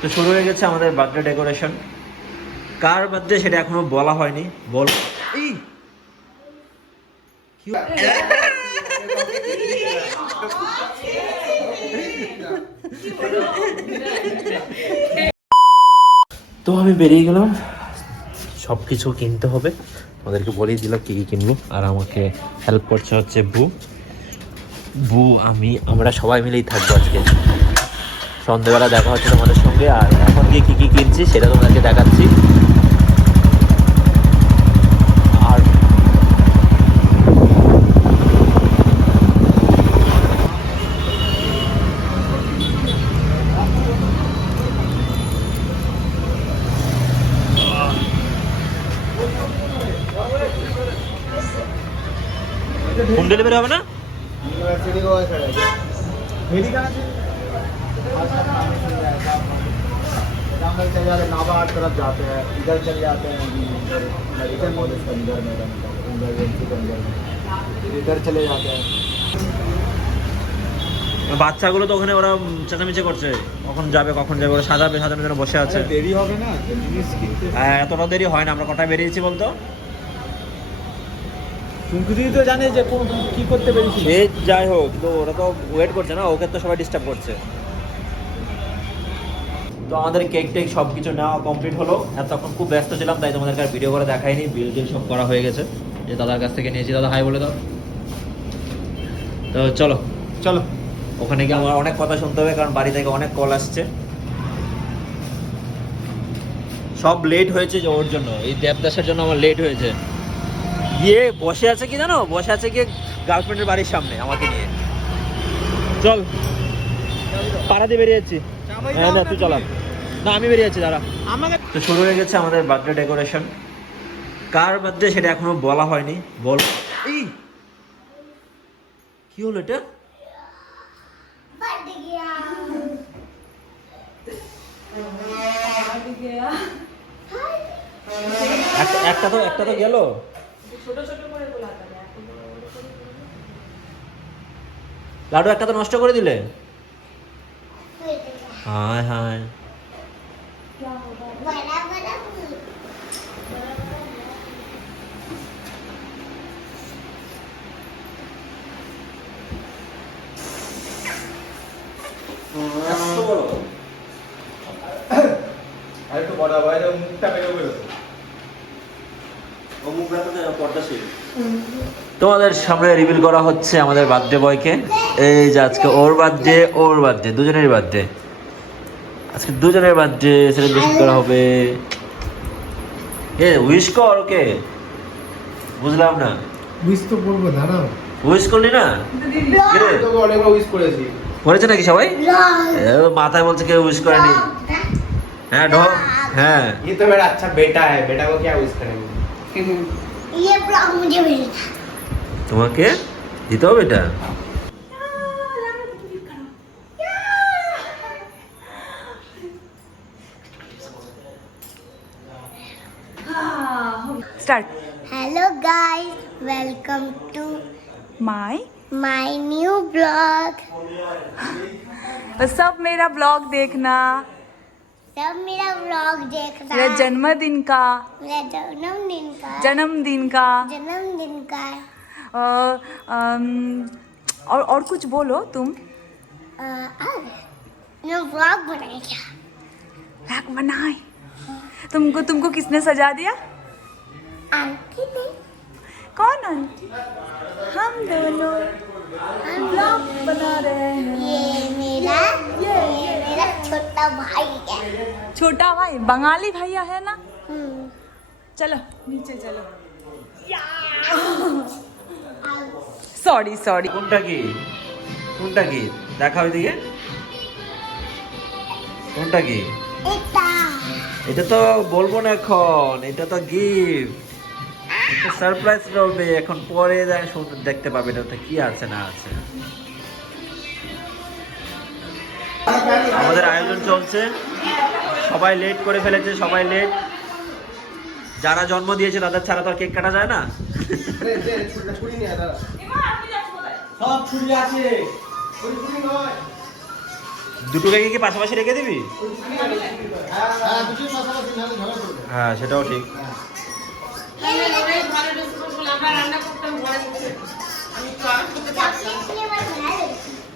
তো শুরু হয়ে গেছে আমাদের বার্থডে ডেকোরেশন। কার বার্থডে সেটা এখনো বলা হয়নি। বল এই তো আমি বেরিয়ে গেলাম, সব কিছু কিনতে হবে। আমাদেরকে বলেই দিল কি কি কিনবো, আর আমাকে হেল্প করছে হচ্ছে আমরা সবাই মিলেই থাকবো আজকে। সন্ধ্যেবেলা দেখা হচ্ছে তোমাদের সঙ্গে, আর এখন গিয়ে কী কী কিনছি সেটা তোমাদেরকে দেখাচ্ছি। আর হোম ডেলিভারি হবে না? जंगल चले जाते हैं, नाबार्ड तरफ जाते हैं, इधर चले जाते हैं मेडिकल कॉलेज के अंदर में, इमरजेंसी के अंदर में, इधर चले जाते हैं। বাচ্চাগুলো তো ওখানে ওরা চেঁচামেচি করছে, কখন যাবে ওরা সাজানোর জন্য বসে আছে। দেরি হবে না জিনিস কিনতে? এতটা দেরি হয় না। আমরা কটায় বেরিয়েছি বলতো? তুমি তো জানে যে কি করতে পেরেছি। সে যাই হোক, তো ওরা তো ওয়েট করছে না, ওকে তো সবাই ডিস্টার্ব করছে। তো আমাদের কেক টেক সব কিছু নেওয়া কমপ্লিট হলো। এতক্ষণ খুব ব্যস্ত ছিলাম, তাই তোমাদেরকে আর ভিডিও করে দেখাইনি। বিল টিল সব করা হয়ে গেছে, যে দাদার কাছ থেকে নিয়েছি। দাদা হাই বলে দাও। তো চলো চলো, ওখানে গিয়ে আমার অনেক কথা শুনতে হবে, কারণ বাড়ি থেকে অনেক কল আসছে। সব লেট হয়েছে যে ওর জন্য, এই দেবদাসের জন্য আমার লেট হয়েছে। গিয়ে বসে আছে কি জানো, বসে আছে গিয়ে গার্লফ্রেন্ডের বাড়ির সামনে আমাকে নিয়ে। চল পাড়া দিয়ে বেরিয়েছি। হ্যাঁ না তুই চলা না, আমি বেরিয়েছি দাঁড়া। আমাকে তো শুরু হয়ে গেছে আমাদের বার্থডে ডেকোরেশন। কার বার্থডে সেটা এখনো বলা হয়নি। বল এই কি হলো এটা? একটা তো গেল। লাডু একটা তো নষ্ট করে দিলে। হায় হায়। আরেকটু বড় হয়, মুখটা বেরো বেরো। তোমাদের সামনে রিভিল করা হচ্ছে আমাদের বার্থডে বয়কে। এই যে আজকে ওর বার্থডে দুজনের বার্থডে। আজকে দুজনের বার্থডে সেলিব্রেশন করা হবে। এ উইশ কর ওকে। বুঝলাম না। উইশ তো করবো, দাঁড়াও। উইশ করলি না? তোকে অনেকবার উইশ করেছি। করেছে নাকি সবাই? মাথায় বলছে কেউ উইশ করেনি। হ্যাঁ ঢোক। হ্যাঁ ये तो मेरा अच्छा बेटा है, बेटा को क्या विश करेंगे? ये ब्लॉग मुझे मिला। তোমাকে দিতে হবে এটা। Start. Hello guys, welcome to my my new blog. सब मेरा ब्लॉग देखना। सब मेरा ब्लॉग देखना। मेरा जन्मदिन का मेरा जन्मदिन का जन्मदिन का जन्मदिन का और कुछ बोलो तुम। मैं ब्लॉग बनाएगा। ब्लॉग बनाए। तुमको किसने सजा दिया? आंटी ने। कौन आंटी? हम दोनों हम ब्लॉग बना रहे हैं। ये मेरा छोटा भाई है। छोटा भाई बंगाली भैया है ना। हम्म। चलो नीचे चलो। Sorry sorry. কোনটা কি দেখা ওইদিকে। কোনটা কি? এটা তো বলবো না এখন, এটা তো গিফট। সারপ্রাইজ করবে এখন, পরে দেখতে পাবে এটা কি আছে না আছে। আমাদের আয়োজন চলছে, সবাই লেট করে ফেলেছে, সবাই লেট। যারা জন্ম দিয়েছে তাদের ছাড়া তো আর কেক কাটা যায় না। সব ছুরি আছে, ছুরি নয়। দুটো কেক কি পাশাপাশি রেখে দিবি? হ্যাঁ দুটো পাশাপাশি না হলে ঝগড়া করবে। হ্যাঁ সেটাও ঠিক।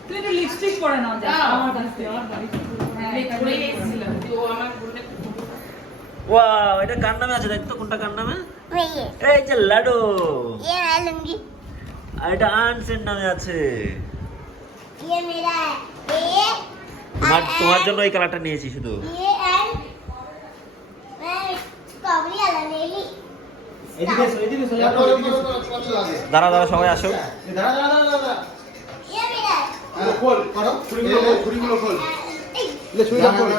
তুই একটু লিপস্টিক পরে নাও যা আমার কাছে আমার বাড়ি ওয়াও, এটা কার নামে আছে দেখ তো, কোনটা কার নামে? मैं ये এই যে লাডু। मैं लूंगी। আর এটা আনসের নামে আছে। ये मेरा है ये তোমার জন্য এই কালারটা নিয়েছি শুধু। ये एंड मैं स्ट्रॉबेरी वाला ले ली। এদিকে এসো কত লাগে? দাঁড়া দাঁড়া সবাই আসো। দাঁড়া দাঁড়া দাঁড়া দাঁড়া। ये मेरा है। হ্যাঁ খোল করো ছুরিগুলো খোল। লে ছুরিটা খোল।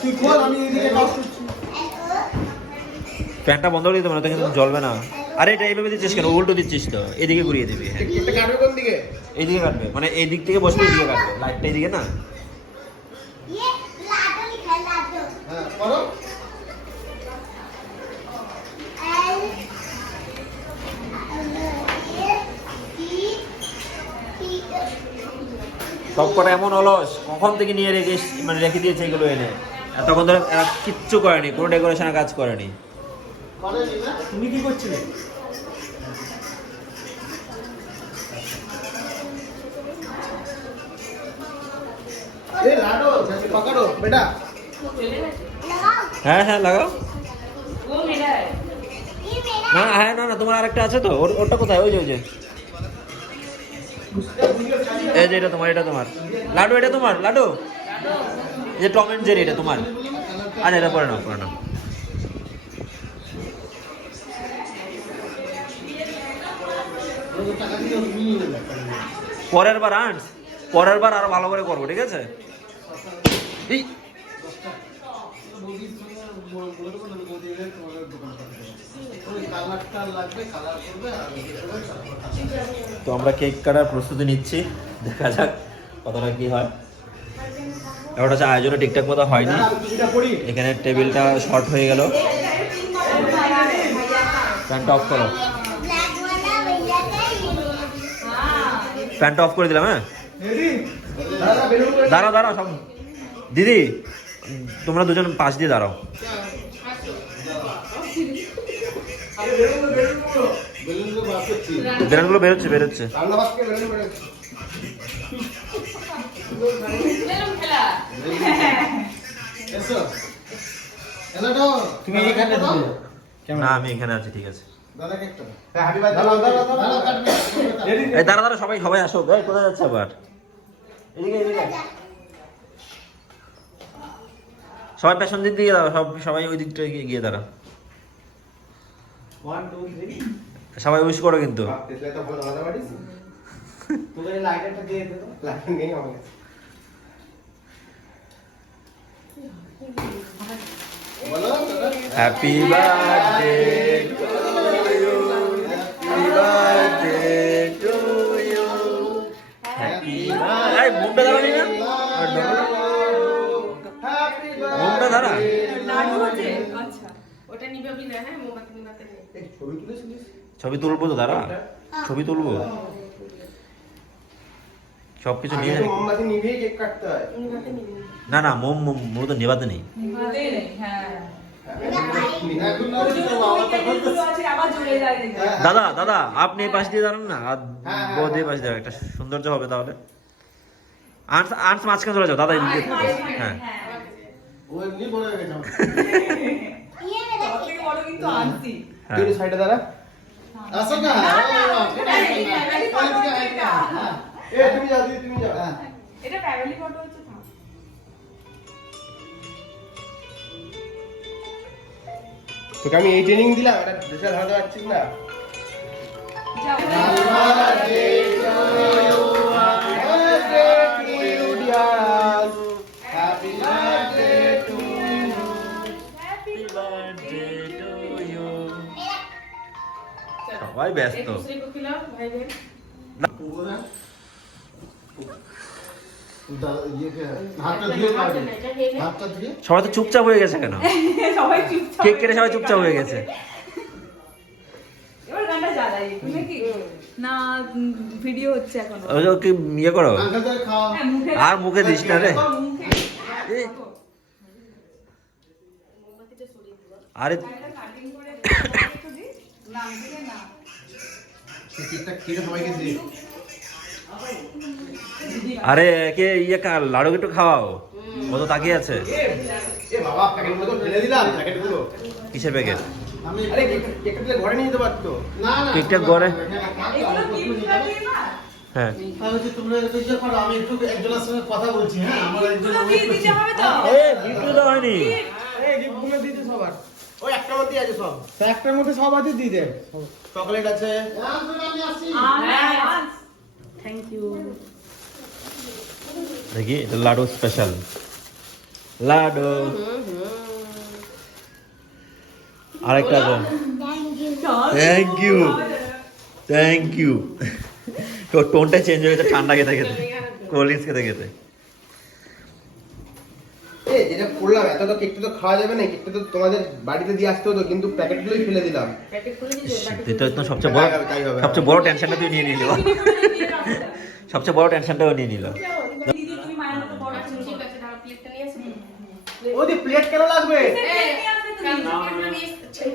তুই খোল আমি এদিকে কাজ করছি। ফ্যানটা বন্ধ করে দিতে মানে তো কিন্তু জ্বলবে না। আরে এটা এইভাবে দিচ্ছিস কেন? উল্টো দিচ্ছিস তো, এদিকে ঘুরিয়ে দিবি। হ্যাঁ এটা কাটবে কোন দিকে? এইদিকে কাটবে, মানে এই দিক থেকে বসবে এইদিকে কাটবে, লাইটটা এইদিকে না। ये लाडो लिखा है लाडो। হ্যাঁ করো। एंड ये टी সব কটা এমন অলস, কখন থেকে নিয়ে রেখে মানে রেখে দিয়েছে এগুলো এনে। এতক্ষণ ধরে এরা কিচ্ছু করেনি, কোনো ডেকোরেশনের কাজ করেনি। করেনি না? তুমি কি করছিলে? ए लाडो पकड़ो बेटा। लगाओ। হ্যাঁ হ্যাঁ লাগাও। ও মেরা है ये मेरा না হ্যাঁ না না, তোমার আরেকটা আছে তো, ওটা কোথায়? ওই যে এই যে এটা তোমার, এটা তোমার লাডু, এটা তোমার লাডু। এই যে টম এন্ড জেরি, এটা তোমার। আচ্ছা এটা পরে নাও, পরে নাও। টাকা দিয়ে নিয়ে নেবে। পরের বার আনস, পরের বার আরো ভালো করে করবো, ঠিক আছে? এই তো আমরা কেক কাটার প্রস্তুতি নিচ্ছি, দেখা যাক কতটা কি হয়। এবার হচ্ছে আয়োজনে ঠিকঠাক মতো হয়নি, এখানে টেবিলটা শর্ট হয়ে গেল। ফ্যানটা অফ করো, ब्लैक वाला भैया का ये मेरा। ফ্যানটা অফ করে দিলাম। হ্যাঁ দাঁড়াও দাঁড়াও সব, দিদি তোমরা দুজন পাশ দিয়ে দাঁড়াও। বেলুনগুলো বেরোচ্ছে বেরোচ্ছে। তুমি এখানে দিলে না আমি এখানে আছি, ঠিক আছে। দাদা একটা হ্যাপি বার্থডে। এই দাঁড়া দাঁড়া সবাই সবাই আসো। এই কোথায় যাচ্ছে আবার? এদিকে এদিকে সবাই পেছন দিক দিয়ে দাঁড়াও, সবাই ওই দিকটা গিয়ে দাঁড়াও। 1 2 3 সবাই উইশ করো কিন্তু। इसलिए तो बोल रहा था बड़ी तुझे लाइटर दे दे दो लाइटर नहीं होंगे बोलो happy birthday to you, happy birthday to you, happy birthday. এই মুখটা দাঁড়ানি না, हैप्पी মুখটা দাঁড়া। লাডু আছে আচ্ছা ওটা নিভাবি না, হ্যাঁ মোমবাতি নিভাতে নেই। एक ছবি তুলেছিস ছবি তুলবো তো, দাঁড়া ছবি তুলবো। সবকিছু নিয়ে আগে তো মোমবাতি নিভিয়ে কেক কাটতে হয় নিভাতে নিবি না না, মোম মোম তো নেবাতে নেই। নিভাতে নেই হ্যাঁ এখন না ওই জন্য বাবা ওই ক্যান্ডেলগুলো আছে আবার জ্বলে যায় দেখবে দাদা দাদা আপনি এই পাশ দিয়ে দাঁড়ান না, আর হ্যাঁ, হ্যাঁ, বৌদি এই পাশ দিয়ে, একটা সৌন্দর্য হবে তাহলে। আর্টস আর্টস মাঝখানে চলে যাও দাদা, এদিকে হ্যাঁ। ও এমনি বড় হয়ে গেছে ये मेरा সব থেকে বড় কিন্তু আনছি হ্যাঁ। তুই সাইডে দাঁড়া আসো না এ তুমি যাও তুমি যাও এটা ফ্যামিলি ফটো হচ্ছে থাম তোকে আমি এই ট্রেনিং দিলাম, এটা দেশে ধরাতে পারছিস না। যাও Happy birthday to you. Happy birthday to you. সবাই ব্যস্ত। एक दूसरे को खिलाओ भाई बहन। ये क्या है? हाथটা ধুয়ে हाथ খাবে। नहीं, এটা हे है। হাতটা ধুয়ে সবাই তো চুপচাপ হয়ে গেছে কেন? সবাই চুপচাপ কেক কেটে সবাই চুপচাপ হয়ে গেছে। এবার গানটা জ্বালাই নাকি না ভিডিও হচ্ছে এখন ওই যে কি ইয়ে করো, আঙ্কেল ধরে খাও। হ্যাঁ মুখে আর মুখে দিস না রে। মুখে এ, আরে আরে কে ইয়ে লাড়ু একটু খাওয়াও, ও তো তাকিয়ে আছে। এ বাবা প্যাকেটগুলো তো ফেলে দিলাম, প্যাকেটগুলো। কিসের প্যাকেট? আরে কেকটা দিলে ঘরে নিয়ে যেতে পারতো। না না কেকটা ঘরে? এগুলো gift পাঠিয়ে না? হ্যাঁ আমি হচ্ছে তোমরা একটু ইয়ে করো, আমি একটু একজনের সঙ্গে কথা বলছি। হ্যাঁ আমার একজন এগুলো দিয়ে দিতে হবে তো? এ গিফট তো হয়নি। এই গিফটগুলো দিতে সবার ওই একটার মধ্যে আছে সব, তো একটার মধ্যে সব আছে দিয়ে দে। চকলেট আছে। আমি আসছি। Thank you. দেখি এটা লাডু স্পেশাল লাডু। আরেকটা আছে। Thank you thank you. তোর টোনটা চেঞ্জ হয়ে গেছে ঠান্ডা খেতে খেতে, কোল্ড ড্রিঙ্কস খেতে খেতে। এই যেটা করলাম এত তো কেকটা তো খাওয়া যাবে না, কেকটা তো তোমাদের বাড়িতে দিয়ে আসতে হতো, কিন্তু প্যাকেটগুলোই ফেলে দিলাম। তুই তো একদম সবচেয়ে বড়, তাই হবে। সবচেয়ে বড় টেনশনটা তুই নিয়ে নিলি। সবচেয়ে বড় টেনশনটাও নিয়ে নিল। দিদি তুমি মায়ের মতো বড় আচ্ছা, ছিল। ঠিক আছে, দাঁড়াও, প্লেটটা নিয়ে আসি। ওদি প্লেট কেন লাগবে?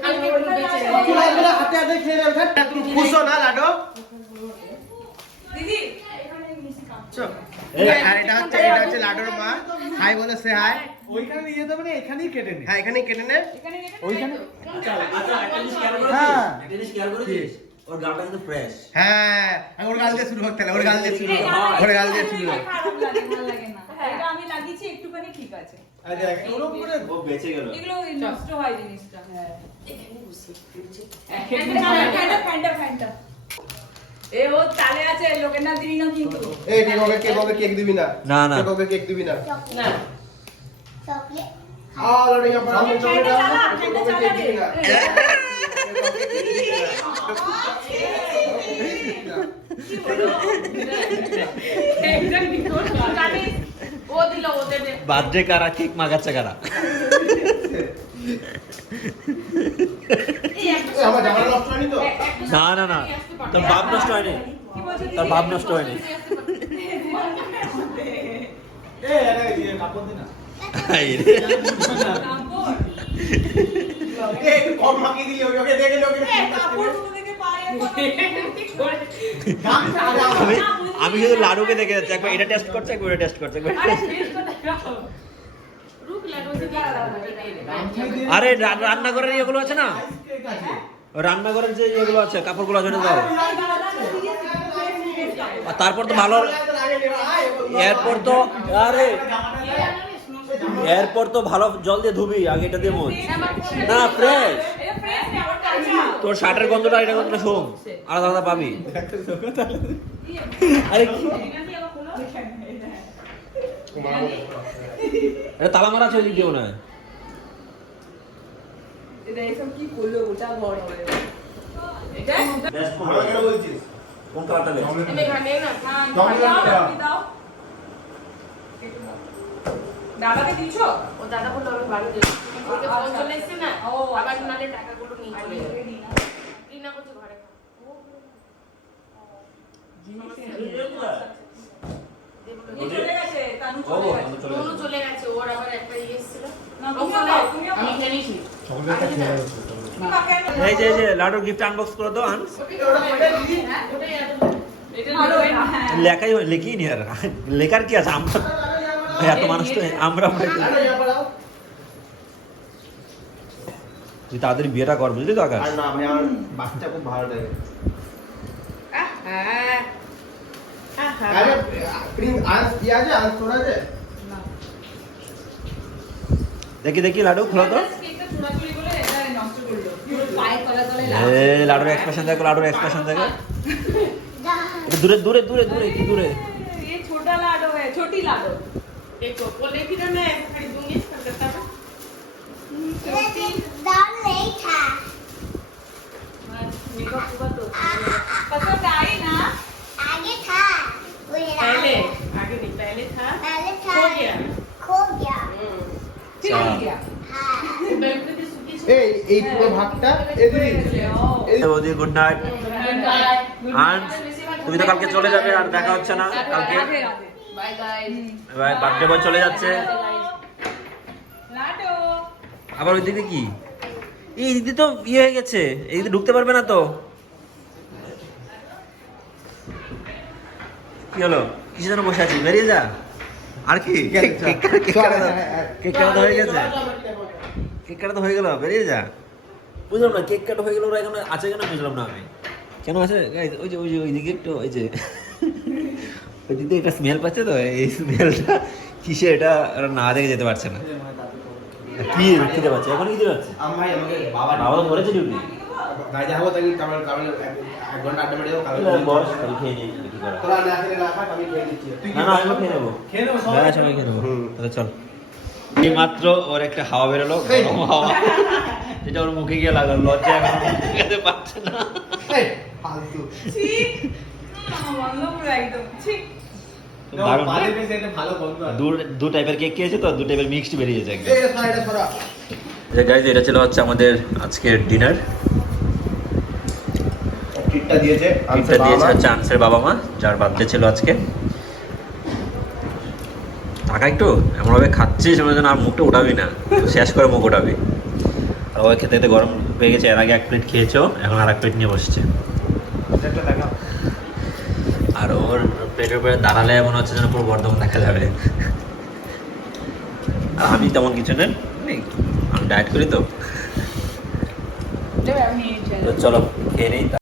কালকে একটু বেঁচে যাবে। চুলাগুলো হাতে হাতে খেয়ে নেবে। তুমি খুশো না লাডো? দিদি আর এটা হচ্ছে লাডোর মা। হাই বলে সে হাই। ওইখানে নিয়ে যেতে মানে এখানেই কেটে নে। হ্যাঁ এখানেই কেটে নে। এখানে কেটে ওইখানে আচ্ছা একটা জিনিস খেয়াল করেছিস? হ্যাঁ। একটা জিনিস খেয়াল করেছিস? ওর গালটা কিন্তু ফ্রেশ। হ্যাঁ ওর গাল দিয়ে শুরু হোক তাহলে, ওর গাল দিয়ে শুরু হোক, ওর গাল দিয়ে শুরু হোক। খারাপ লাগে, ভালো লাগে না। এটা আমি লাগিয়েছি একটুখানি, ঠিক আছে। আচ্ছা ওরকম করে ও বেঁচে গেল। এগুলো নষ্ট হয় জিনিসটা। হ্যাঁ এখানে বসি। ফ্যান্টা। এ ও চালে আছে, লোকের না দিবি না কিন্তু। এই কেক কেক দিবি না। না, না। কেক দিবি না। না, চকলেট আর ওরে আমার ফ্যান্টা চালা, ফ্যান্টা চালা রে। ও দিল, ও দেবে। বার্থডে কারা, কেক মাগাচ্ছে কারা? আমার জামাটা নষ্ট হয়নি তো? না না না, তোর বাপ নষ্ট হয়নি, কি বলছো দিদি? তোর বাপ নষ্ট হয়নি। এই আরে কাপড় দে না। এই রে। কাপড়? এই একটু কম মাখিয়ে দিই, ওকে দেখে লোকে কাপড় গুলো দেখে পায়ে আমি আমি শুধু লাডুকে দেখে যাচ্ছি, একবার এটা টেস্ট করছে, একবার এটা টেস্ট করছে, একবার এটা test করছে। রুক লাডু से আরে রান্নাঘরের ইয়েগুলো আছে না, রান্নাঘরের যে ইয়েগুলো আছে, কাপড়গুলো আছে, ওটা দাও। আর তারপর তো ভালো, এরপর তো আরে এরপর তো ভালো জল দিয়ে ধুবি, আগে এটা দিয়ে মুছ। না ফ্রেশ, এটা ফ্রেশ না, ওর কাছে। তোর শার্টের গন্ধটা এটা গন্ধটা শোন, আলাদা আলাদা পাবি। আরে কি এটা তালা মারা আছে, ওই দিক দিয়েও না। এটা এসব কি করলো, ওটা বড় হবে। এটা কোন কালারটা লে? मैं खाने ना। দাও। দাদাকে দিছো? ও দাদা বললো আমি বাড়ি যাবো। ওকে ফোন চলে এসেছে না, ও, আবার নালে টাকাগুলো নিয়ে চলে যাবে। রিনা বলছে ঘরে খা। নিয়ে চলে গেছে, তানু ও চলে গেছে। আমি চলে তনু চলে গেছে, ওর আবার একটা ইয়ে এসেছিল। না, তুমিও খাও, তুমিও খাও। আমি জানিস তুমি কাকে আনবে? এই যে লাডুর গিফট আনবক্স করে দাও। ভালো, হ্যাঁ। লেখাই লেখি নি আর, লেখার কি আছে, আমরা এত মানুষ তো, আমরা তুই তাদের বিয়েটা কর, বুঝলি তো আকাশ? আর না আমি আমার বাচ্চা খুব ভালো লাগে। আরে প্রিন্স আজ কি আছে, আজ তোরা আছে? দেখি দেখি লাডু খোলো তো। কেকটা চুরাচুরি করে এটা নষ্ট করলো। পায়ের তলায় তলায় এ লাডুর এক্সপ্রেশন দেখো, লাডুর এক্সপ্রেশন দেখো। একটু দূরে দূরে দূরে দূরে একটু দূরে। ये छोटा लाडो है, छोटी लाडो। देखो वो लेती ना, मैं खरीद दूंगी इसका करता था। दाल नहीं था मेकअप हुआ तो पसंद आई ना? आगे था वो ये पहले आगे नहीं, पहले था, पहले था खो गया। खो गया फिर अच्छा। मिल गया। हाँ वो बैंक में थी, सूखी এই পুরো ভাতটা এদিকে এই বৌদি গুড নাইট। আর তুমি তো কালকে চলে যাবে, আর দেখা হচ্ছে না কালকে। Radhe Radhe. Bye guys. Birthday boy চলে যাচ্ছে। আবার ওই দিকে কি এই দিদি তো ইয়ে হয়ে গেছে, এই দিদি ঢুকতে পারবে না তো। কি হলো, কিসের জন্য বসে আছিস, বেরিয়ে যা। আর কি কেক কাটা তো হয়ে গেছে, কেক কাটা তো হয়ে গেল, বেরিয়ে যা। বুঝলাম না কেক কাটা হয়ে গেল, ওরা এখন আছে কেন বুঝলাম না আমি, কেন আছে guys, ওই যে ওই দিকে একটু ওই যে ওই দিকে একটা স্মেল পাচ্ছে তো, এই স্মেলটা কিসে এটা ওরা না দেখে যেতে পারছে না। কি খেতে পাচ্ছে এখন, কি পাচ্ছে ভাই আমাকে বাবা বাবা তো ধরেছে ডিউটি। গাড়ি যাবো তাই কামড় কামড় 1 ঘন্টা আড্ডা মেরে যাবো বস আমি খেয়ে নিই, কি করা। তোরা না খেলে না খাস, আমি খেয়ে দিচ্ছি। তুই না না আমি খেয়ে নেবো, হ্যাঁ সবাই খেয়ে নেবো। তাহলে চল। এই মাত্র ওর একটা হাওয়া বেরোলো, গরম হাওয়া, যেটা ওর মুখে গিয়ে লাগলো, লজ্জা এখন খেতে পারছে না। এই ফালতু দারুণ না? পালে বেশি একটা ভালো বন্ধু আছে। দু টাইপের কেক খেয়েছে তো, দু টাইপের মিক্সড বেরিয়েছে একদম। এই সাইডে এটা সরা। গাইজ এটা ছিল হচ্ছে আমাদের আজকের ডিনার। ট্রিটটা দিয়েছে এটা দিয়েছে হচ্ছে আনসের বাবা মা, যার বার্থডে ছিল আজকে। টাকা একটু এমনভাবে খাচ্ছিস মনে হয় যেন আর মুখটা উঠাবি না, শেষ করে মুখ উঠাবি। আর ওই খেতে খেতে গরম পেয়ে গেছে, এর আগে 1 প্লেট খেয়েছো, এখন আর 1 প্লেট নিয়ে বসছে। একটা দেখা আর ওর প্লেটের উপরে দাঁড়ালে মনে হচ্ছে যেন পুরো বর্ধমান দেখা যাবে। আর আমি তেমন কিছু নেই, আমি ডায়েট করি তো। তো চলো খেয়ে নিই।